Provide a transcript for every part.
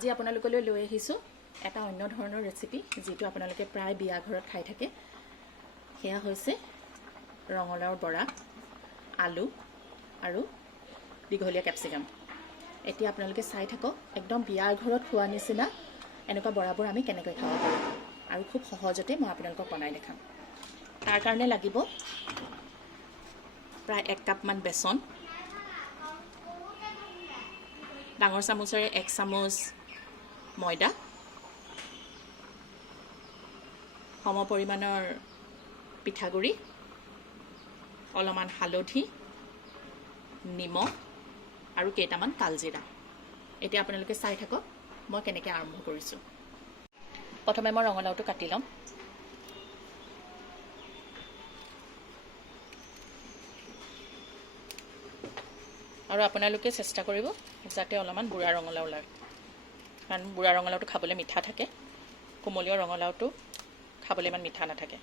আজি আপোনালোকলৈ লৈ আহিছোঁ এটা অন্য ধৰণৰ ৰেচিপি যেটো আপোনালোকে প্ৰায় বিয়া ঘৰত খাই থাকে। সেয়া হৈছে ৰঙালাওৰ বৰা, আলু আৰু দীঘলীয়া ক্যাপসিকাম। এতিয়া আপোনালোকে চাই থাকক, একদম বিয়া ঘৰত খোৱা নিচিনা এনেকুৱা বৰাবোৰ আমি কেনেকৈ খাব পাৰোঁ আৰু খুব সহজতে মই আপোনালোকক বনাই দেখাম। তাৰ কাৰণে লাগিব প্ৰায় 1 কাপমান বেচন, ডাঙৰ চামুচেৰে 1 চামুচ ময়দা, সম পৰিমাণৰ পিঠাগুড়ি, অলপমান হালধি, নিমখ আৰু কেইটামান কালজিৰা। এতিয়া আপোনালোকে চাই থাকক মই কেনেকৈ আৰম্ভ কৰিছোঁ। প্ৰথমে মই ৰঙালাওটো কাটি ল'ম। আৰু আপোনালোকে চেষ্টা কৰিব যাতে অলপমান বুঢ়া ৰঙালাও লাগে, কাৰণ বুঢ়া ৰঙালাওটো খাবলৈ মিঠা থাকে, কোমলীয়া ৰঙালাওটো খাবলৈ ইমান মিঠা নাথাকে।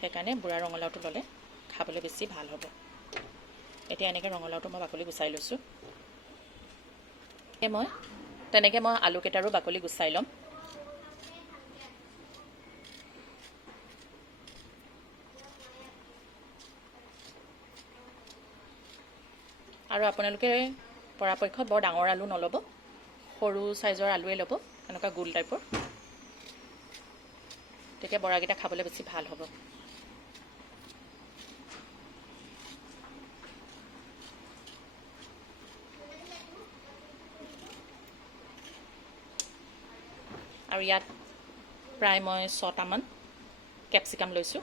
সেইকাৰণে বুঢ়া ৰঙালাওটো ল'লে খাবলৈ বেছি ভাল হ'ব। এতিয়া এনেকৈ ৰঙালাওটো মই বাকলি গুচাই লৈছোঁ। তেনেকৈ মই আলুকেইটাৰো বাকলি গুচাই ল'ম। আৰু আপোনালোকে পৰাপক্ষত বৰ ডাঙৰ আলু নল'ব, সৰু চাইজৰ আলুৱে ল'ব, এনেকুৱা গোল টাইপৰ, তেতিয়া বৰাকেইটা খাবলৈ বেছি ভাল হ'ব। আৰু ইয়াত প্ৰায় মই 6টামান ক্যাপসিকাম লৈছোঁ।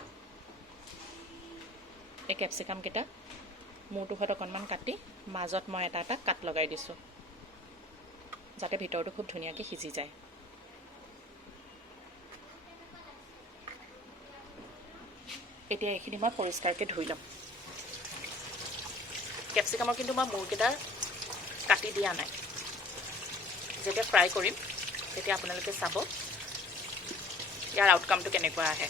এই ক্যাপসিকামকেইটা মূৰটোহঁত অকণমান কাটি মাজত মই এটা এটা কাট লগাই দিছোঁ, যাতে ভিতৰটো খুব ধুনীয়াকৈ সিজি যায়। এতিয়া এইখিনি মই পৰিষ্কাৰকৈ ধুই ল'ম। ক্যাপসিকামৰ কিন্তু মই মূৰকেইটা কাটি দিয়া নাই। যেতিয়া ফ্ৰাই কৰিম তেতিয়া আপোনালোকে চাব ইয়াৰ আউটকামটো কেনেকুৱা আহে।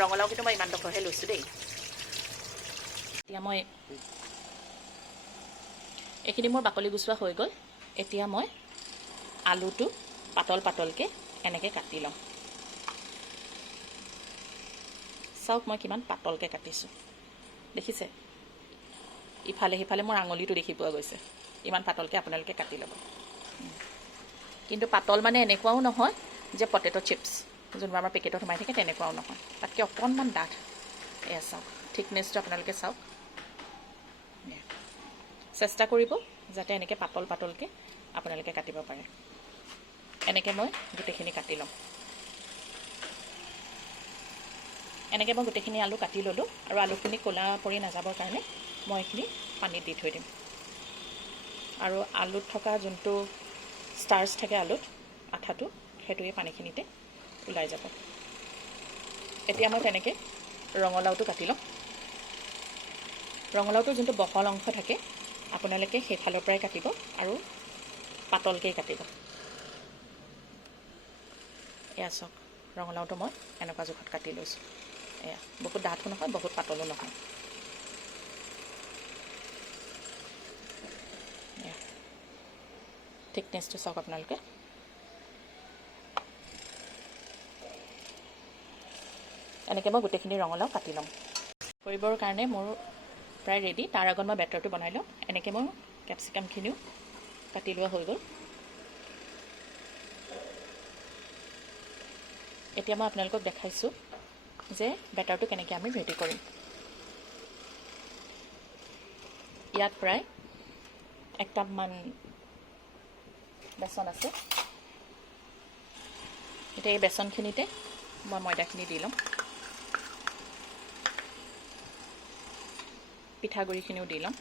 ৰঙালাও কিন্তু মই ইমান টকৰহে লৈছোঁ দেই। এতিয়া মই এইখিনি মোৰ বাকলি গুচোৱা হৈ গ'ল। এতিয়া মই আলুটো পাতল পাতলকৈ এনেকৈ কাটি ল'ম। চাওক মই কিমান পাতলকৈ কাটিছোঁ, দেখিছে? ইফালে সিফালে মোৰ আঙুলিটো দেখি পোৱা গৈছে। ইমান পাতলকৈ আপোনালোকে কাটি ল'ব। কিন্তু পাতল মানে এনেকুৱাও নহয় যে পটেটো চিপছ যোনবোৰ আমাৰ পেকেটত সোমাই থাকে, তেনেকুৱাও নহয়, তাতকৈ অকণমান ডাঠ। এয়া চাওক, থিকনেছটো আপোনালোকে চাওক। চেষ্টা কৰিব যাতে এনেকৈ পাতল পাতলকৈ আপোনালোকে কাটিব পাৰে। এনেকৈ মই গোটেইখিনি কাটি ল'ম। এনেকৈ মই গোটেইখিনি আলু কাটি ল'লোঁ, আৰু আলুখিনি ক'লা পৰি নাযাবৰ কাৰণে মই এইখিনি পানীত দি থৈ দিম। আৰু আলুত থকা যোনটো ষ্টাৰ্চ থাকে, আলুত আঠাটো, সেইটো এই পানীখিনিতে ওলাই যাব। এতিয়া মই তেনেকৈ ৰঙালাওটো কাটি ল'ম। ৰঙালাওটোৰ যোনটো বহল অংশ থাকে আপোনালোকে সেইফালৰ পৰাই কাটিব আৰু পাতলকৈ কাটিব। এয়া চাওক, ৰঙালাওটো মই এনেকুৱা জোখত কাটি লৈছোঁ। এয়া বহুত ডাঠো নহয়, বহুত পাতলো নহয়। এয়া থিকনেছটো চাওক আপোনালোকে। এনেকৈ মই গোটেইখিনি ৰঙালাও কাটি ল'ম। কৰিবৰ কাৰণে মোৰ প্ৰায় ৰেডি। তাৰ আগত মই বেটাৰটো বনাই লওঁ। এনেকৈ মই ক্যাপসিকামখিনিও কাটি লোৱা হৈ গ'ল। এতিয়া মই আপোনালোকক দেখাইছোঁ যে বেটাৰটো কেনেকৈ আমি ৰেডি কৰিম। ইয়াত প্ৰায় 1 কাপমান বেচন আছে। এতিয়া এই বেচনখিনিতে মই ময়দাখিনি দি ল'ম। পিঠাগুড়িখিনিও দি ল'ম।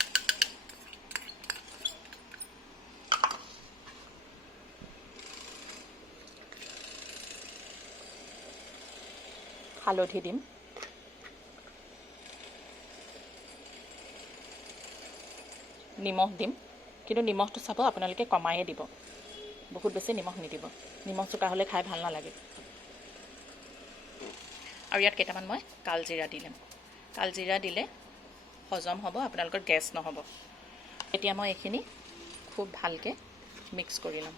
হালধি দিম। নিমখ দিম, কিন্তু নিমখটো চাব আপোনালোকে কমায়ে দিব, বহুত বেছি নিমখ নিদিব। নিমখ চোকা হ'লে খাই ভাল নালাগে। আৰু ইয়াত কেইটামান মই কালজিৰা দি ল'ম। কালজিৰা দিলে হজম হ'ব, আপোনালোকৰ গেছ নহ'ব। এতিয়া মই এইখিনি খুব ভালকৈ মিক্স কৰি ল'ম।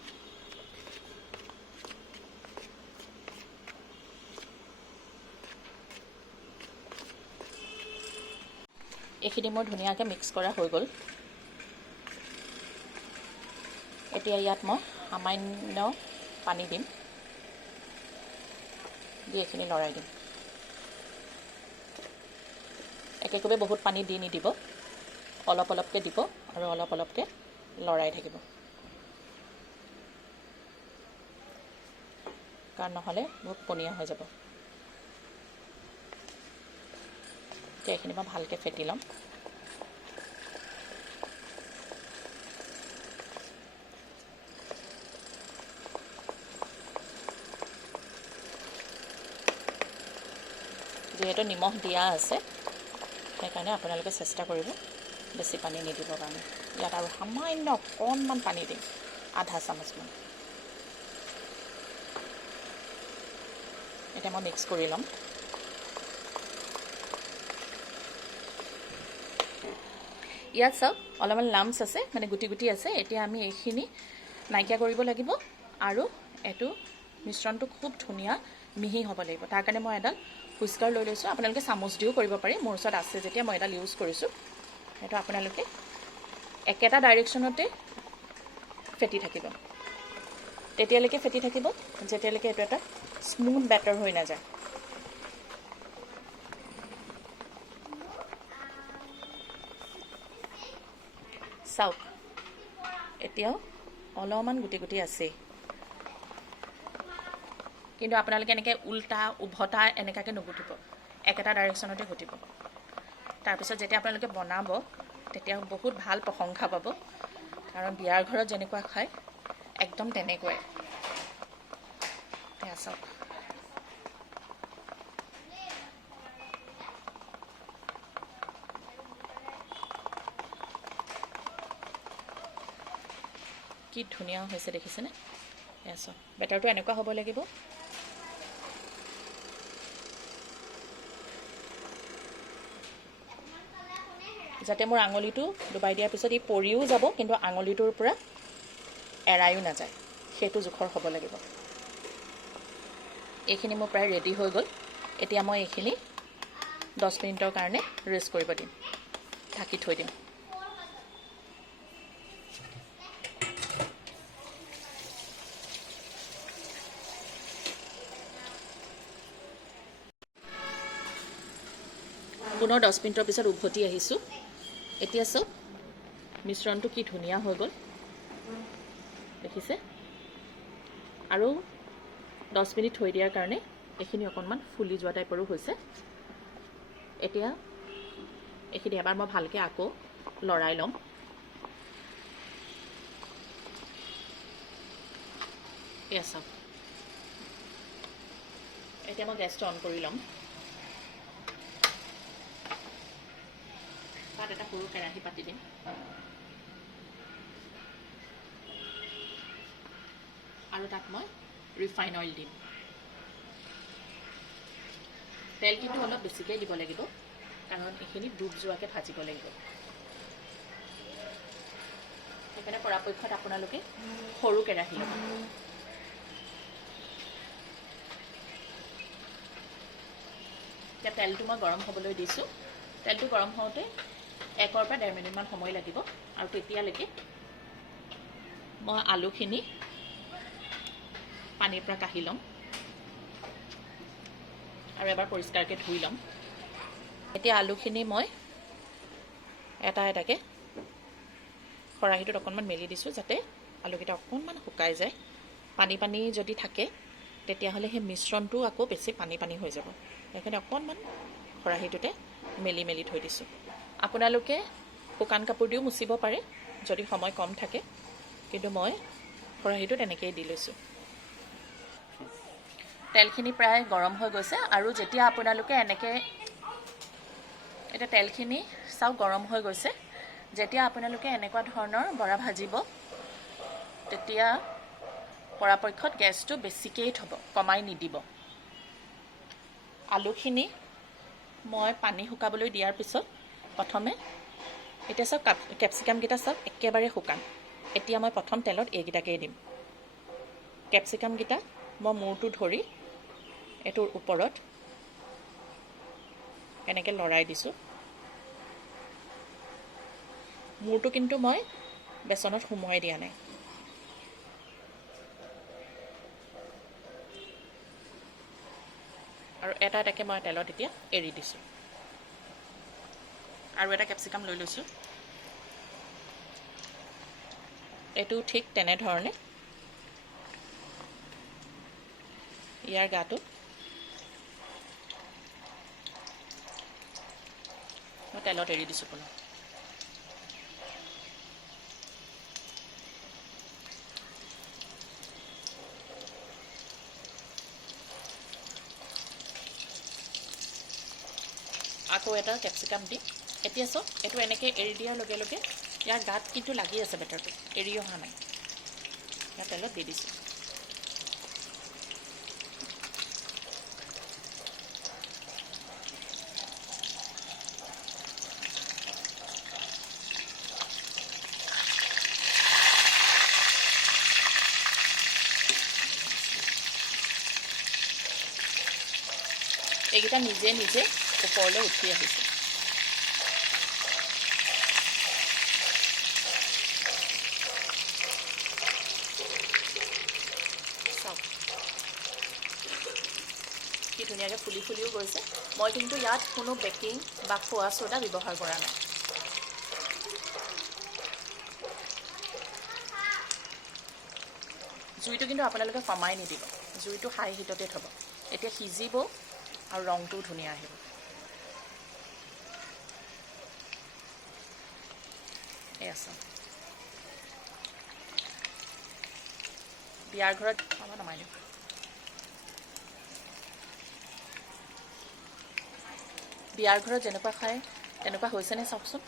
এইখিনি মোৰ ধুনীয়াকৈ মিক্স কৰা হৈ গ'ল। এতিয়া ইয়াত মই সামান্য পানী দিম, দি এইখিনি লৰাই দিম। একেকোবে বহুত পানী দি নিদিব, অলপ অলপকৈ দিব আৰু অলপ অলপকৈ লৰাই থাকিব, কাৰণ নহ'লে বহুত পনীয়া হৈ যাব। এতিয়া এইখিনি মই ভালকৈ ফেটি ল'ম। যিহেতু নিমখ দিয়া আছে, সেইকাৰণে আপোনালোকে চেষ্টা কৰিব বেছি পানী নিদিবৰ কাৰণে। ইয়াত আৰু সামান্য অকণমান পানী দিম, আধা চামুচমান। এতিয়া মই মিক্স কৰি ল'ম। ইয়াত চাওক অলপমান লাম্পছ আছে, মানে গুটি গুটি আছে। এতিয়া আমি এইখিনি নাইকিয়া কৰিব লাগিব আৰু এইটো মিশ্ৰণটো খুব ধুনীয়া মিহি হ'ব লাগিব। তাৰ কাৰণে মই এডাল হুইস্কাৰ লৈ লৈছোঁ। আপোনালোকে চামুচ দিও কৰিব পাৰি, মোৰ ওচৰত আছে যেতিয়া মই এডাল ইউজ কৰিছোঁ। সেইটো আপোনালোকে একেটা ডাইৰেকশ্যনতে ফেটি থাকিব, তেতিয়ালৈকে ফেটি থাকিব যেতিয়ালৈকে এইটো এটা স্মুথ বেটাৰ হৈ নাযায়। চাওক এতিয়াও অলপমান গুটি গুটি আছেই, কিন্তু আপোনালোকে এনেকৈ উল্টা উভতা এনেকুৱাকৈ নুগুটিব, একেটা ডাইৰেকশ্যনতে গুটিব। তাৰপিছত যেতিয়া আপোনালোকে বনাব তেতিয়া বহুত ভাল প্ৰশংসা পাব, কাৰণ বিয়াৰ ঘৰত যেনেকুৱা খায় একদম তেনেকুৱাই। এয়া চাওক, কি ধুনীয়া হৈছে দেখিছেনে? এয়া চাওক, বেটাৰটো এনেকুৱা হ'ব লাগিব। যাতে মোৰ আঙুলিটো ডুবাই দিয়াৰ পিছত ই পৰিও যাব, কিন্তু আঙুলিটোৰ পৰা এৰায়ো নাযায়, সেইটো জোখৰ হ'ব লাগিব। এইখিনি মোৰ প্ৰায় ৰেডি হৈ গ'ল। এতিয়া মই এইখিনি 10 মিনিটৰ কাৰণে ৰেষ্ট কৰিব দিম, ঢাকি থৈ দিম। পুনৰ 10 মিনিটৰ পিছত উভতি আহিছোঁ। এতিয়া চাওক মিশ্ৰণটো কি ধুনীয়া হৈ গ'ল দেখিছে? আৰু 10 মিনিট থৈ দিয়াৰ কাৰণে এইখিনি অকণমান ফুলি যোৱা টাইপৰো হৈছে। এতিয়া এইখিনি এবাৰ মই ভালকৈ আকৌ লৰাই ল'ম। এয়া চাওক, এতিয়া মই গেছটো অন কৰি ল'ম। তাত এটা সৰু কেৰাহী পাতি দিম। আৰু তাত মই ৰিফাইন অইল দিম। তেল কিন্তু অলপ বেছিকৈ দিব লাগিব, কাৰণ এইখিনি ডুব যোৱাকৈ ভাজিব লাগিব। সেইকাৰণে পৰাপক্ষত আপোনালোকে সৰু কেৰাহী ল'ব। এতিয়া তেলটো মই গৰম হ'বলৈ দিছোঁ। তেলটো গৰম হওঁতে 1 পৰা 1.5 মিনিটমান সময় লাগিব। আৰু তেতিয়ালৈকে মই আলুখিনি পানীৰ পৰা কাঢ়ি ল'ম আৰু এবাৰ পৰিষ্কাৰকৈ ধুই ল'ম। এতিয়া আলুখিনি মই এটা এটাকৈ খৰাহীটোত অকণমান মেলি দিছোঁ, যাতে আলুকেইটা অকণমান শুকাই যায়। পানী পানী যদি থাকে তেতিয়াহ'লে সেই মিশ্ৰণটো আকৌ বেছি পানী পানী হৈ যাব। সেইকাৰণে অকণমান খৰাহীটোতে মেলি মেলি থৈ দিছোঁ। আপোনালোকে শুকান কাপোৰ দিও মুচিব পাৰে যদি সময় কম থাকে, কিন্তু মই খৰাহীটোত এনেকৈয়ে দি লৈছোঁ। তেলখিনি প্ৰায় গৰম হৈ গৈছে, আৰু যেতিয়া আপোনালোকে এনেকৈ এতিয়া তেলখিনি চাওক গৰম হৈ গৈছে। যেতিয়া আপোনালোকে এনেকুৱা ধৰণৰ বৰা ভাজিব তেতিয়া পৰাপক্ষত গেছটো বেছিকেই থ'ব, কমাই নিদিব। আলুখিনি মই পানী শুকাবলৈ দিয়াৰ পিছত প্ৰথমে এতিয়া চাওক কেপচিকামকেইটা চাওক একেবাৰে শুকান, এতিয়া মই প্ৰথম তেলত এইকেইটাকেই দিম। কেপচিকামকেইটা মই মূৰটো ধৰি এইটোৰ ওপৰত এনেকৈ লৰাই দিছোঁ। মূৰটো কিন্তু মই বেচনত সুমুৱাই দিয়া নাই। আৰু এটা এটাকৈ মই তেলত এতিয়া এৰি দিছোঁ। আৰু এটা কেপচিকাম লৈ লৈছোঁ। এইটো ঠিক তেনেধৰণে ইয়াৰ গাটো মই তেলত এৰি দিছোঁ পুনৰ। আকৌ এটা কেপচিকাম দি এতিয়া চাওক, এইটো এনেকৈ এৰি দিয়াৰ লগে লগে ইয়াৰ গাত কিন্তু লাগি আছে বেটাৰটো, এৰি অহা নাই। ইয়াৰ তেলত দি দিছোঁ। এইকেইটা নিজে নিজে ওপৰলৈ উঠি আহিছে। চাওক কি ধুনীয়াকৈ ফুলি ফুলিও গৈছে। মই কিন্তু ইয়াত কোনো বেকিং বা খোৱা চ'ডা ব্যৱহাৰ কৰা নাই। জুইটো কিন্তু আপোনালোকে কমাই নিদিব, জুইটো হাই হিটতে থ'ব। এতিয়া সিজিব আৰু ৰংটোও ধুনীয়া আহিব। এয়া চাওক, বিয়াৰ ঘৰত নমাই দিওঁ। বিয়াৰ ঘৰত যেনেকুৱা খায় তেনেকুৱা হৈছেনে চাওকচোন,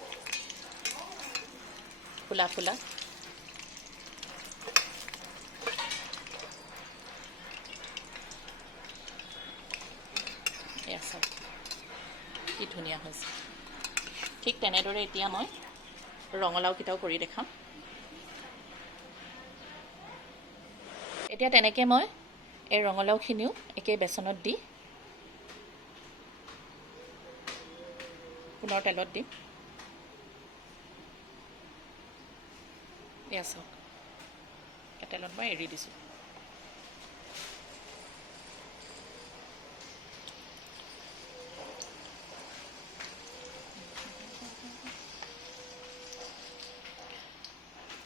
ফুলা ফুলা। এয়া চাওক কি ধুনীয়া হৈছে। ঠিক তেনেদৰে এতিয়া মই ৰঙালাওকেইটাও কৰি দেখাম। এতিয়া তেনেকৈ মই এই ৰঙালাওখিনিও একেই বেচনত দি পুনৰ তেলত দিম। এয়া চাওক, তেলত মই এৰি দিছোঁ।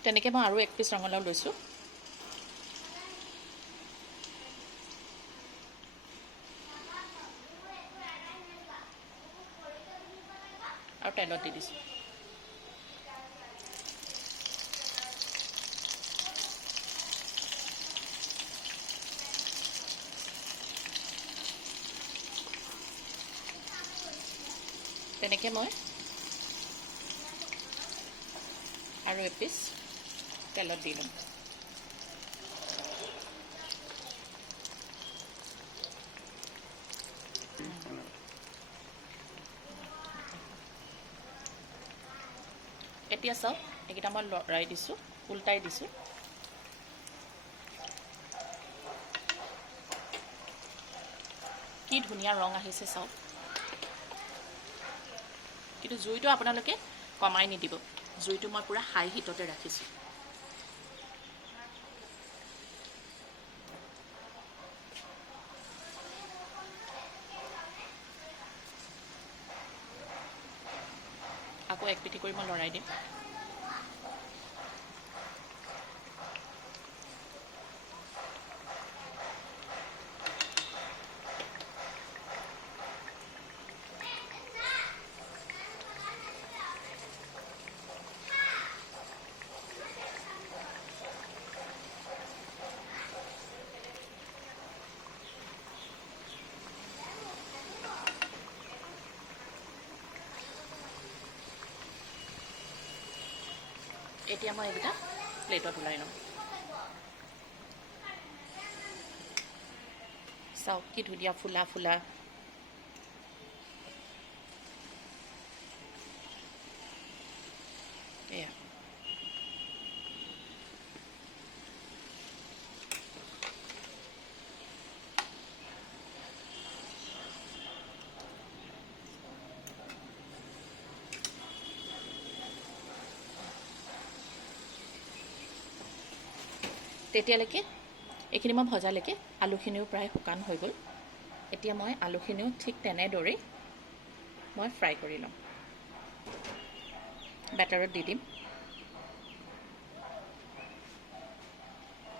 তেনেকৈ মই আৰু এক পিচ ৰঙালাও লৈছোঁ। আৰু তেলত দি দিছোঁ। তেনেকৈ মই আৰু এপিচ তেলত দি ল'ম। এতিয়া চাওক, এইকেইটা মই লৰাই দিছোঁ, উল্টাই দিছোঁ। কি ধুনীয়া ৰং আহিছে চাওক। কিন্তু জুইটো আপোনালোকে কমাই নিদিব, জুইটো মই পূৰা হাই হিটতে ৰাখিছোঁ। আকৌ এক পিঠি কৰি মই লৰাই দিম। এতিয়া মই এইকেইটা প্লেটত ওলাই লওঁ। চাওক কি ধুনীয়া ফুলা ফুলা। এয়া তেতিয়ালৈকে এইখিনি মই ভজালৈকে আলুখিনিও প্ৰায় শুকান হৈ গ'ল। এতিয়া মই আলুখিনিও ঠিক তেনেদৰেই মই ফ্ৰাই কৰি ল'ম। বেটাৰত দি দিম।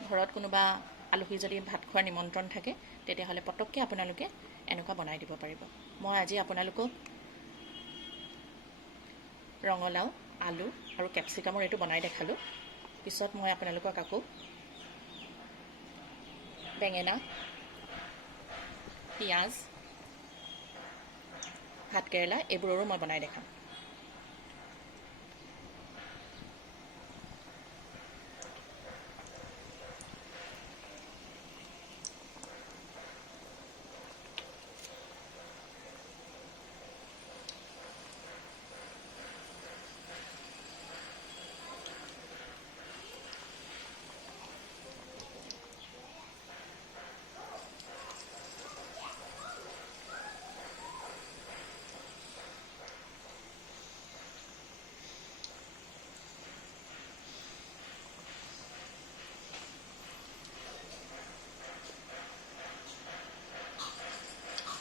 ঘৰত কোনোবা আলহী যদি ভাত খোৱাৰ নিমন্ত্ৰণ থাকে তেতিয়াহ'লে পটককৈ আপোনালোকে এনেকুৱা বনাই দিব পাৰিব। মই আজি আপোনালোকক ৰঙালাও, আলু আৰু কেপচিকামৰ এইটো বনাই দেখালোঁ। পিছত মই আপোনালোকক আকৌ বেঙেনা, পিঁয়াজ, ভাতকেৰেলা এইবোৰৰো মই বনাই দেখাম।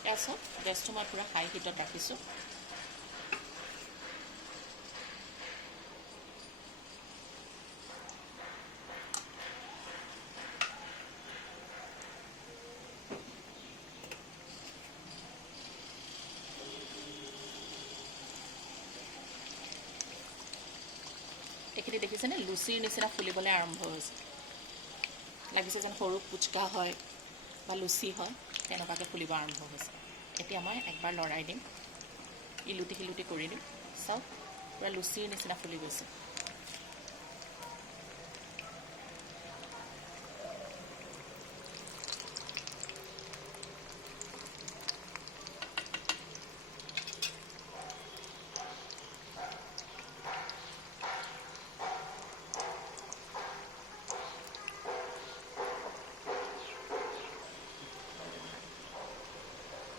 এয়া চাওক, গেছটো মই পূৰা হাই হিটত ৰাখিছোঁ। এইখিনি দেখিছেনে, লুচিৰ নিচিনা ফুলিবলৈ আৰম্ভ হৈছে। লাগিছে যেন সৰু পুচকা হয় বা লুচি হয়, তেনেকুৱাকৈ ফুলিব আৰম্ভ হৈছে। এতিয়া মই একবাৰ লৰাই দিম, ইলুটি শিলুটি কৰি দিম। চাওক, পূৰা লুচিৰ নিচিনা ফুলি গৈছে।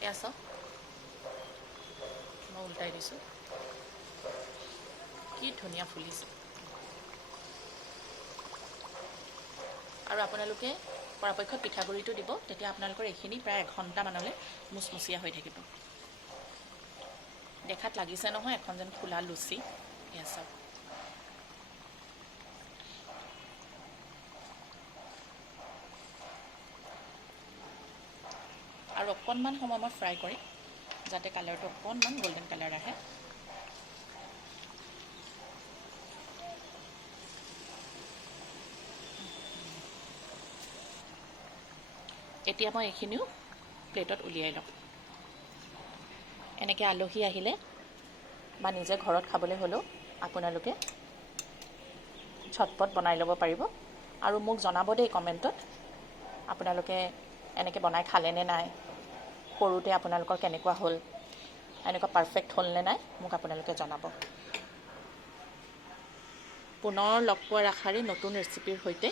এয়া চাওক, মই উল্টাই দিছোঁ, কি ধুনীয়া ফুলিছে। আৰু আপোনালোকে পৰাপক্ষত পিঠাগুড়িটো দিব, তেতিয়া আপোনালোকৰ এইখিনি প্ৰায় এঘণ্টামানলৈ মুচমুচীয়া হৈ থাকিব। দেখাত লাগিছে নহয় এখন যেন ফুলা লুচি। এয়া চাওক, আৰু অকণমান সময় মই ফ্ৰাই কৰিম, যাতে কালাৰটো অকণমান গল্ডেন কালাৰ আহে। এতিয়া মই এইখিনিও প্লেটত উলিয়াই ল'ম। এনেকৈ আলহী আহিলে বা নিজে ঘৰত খাবলৈ হ'লেও আপোনালোকে ঝটপট বনাই ল'ব পাৰিব। আৰু মোক জনাব দেই কমেণ্টত, আপোনালোকে এনেকৈ বনাই খালেনে নাই, কৰোঁতে আপোনালোকৰ কেনেকুৱা হ'ল, এনেকুৱা পাৰফেক্ট হ'লনে নাই, মোক আপোনালোকে জনাব। পুনৰ লগ পোৱাৰ আশাৰে নতুন ৰেচিপিৰ সৈতে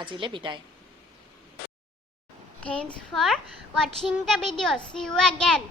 আজিলৈ বিদায়। Thanks for watching the video. See you again.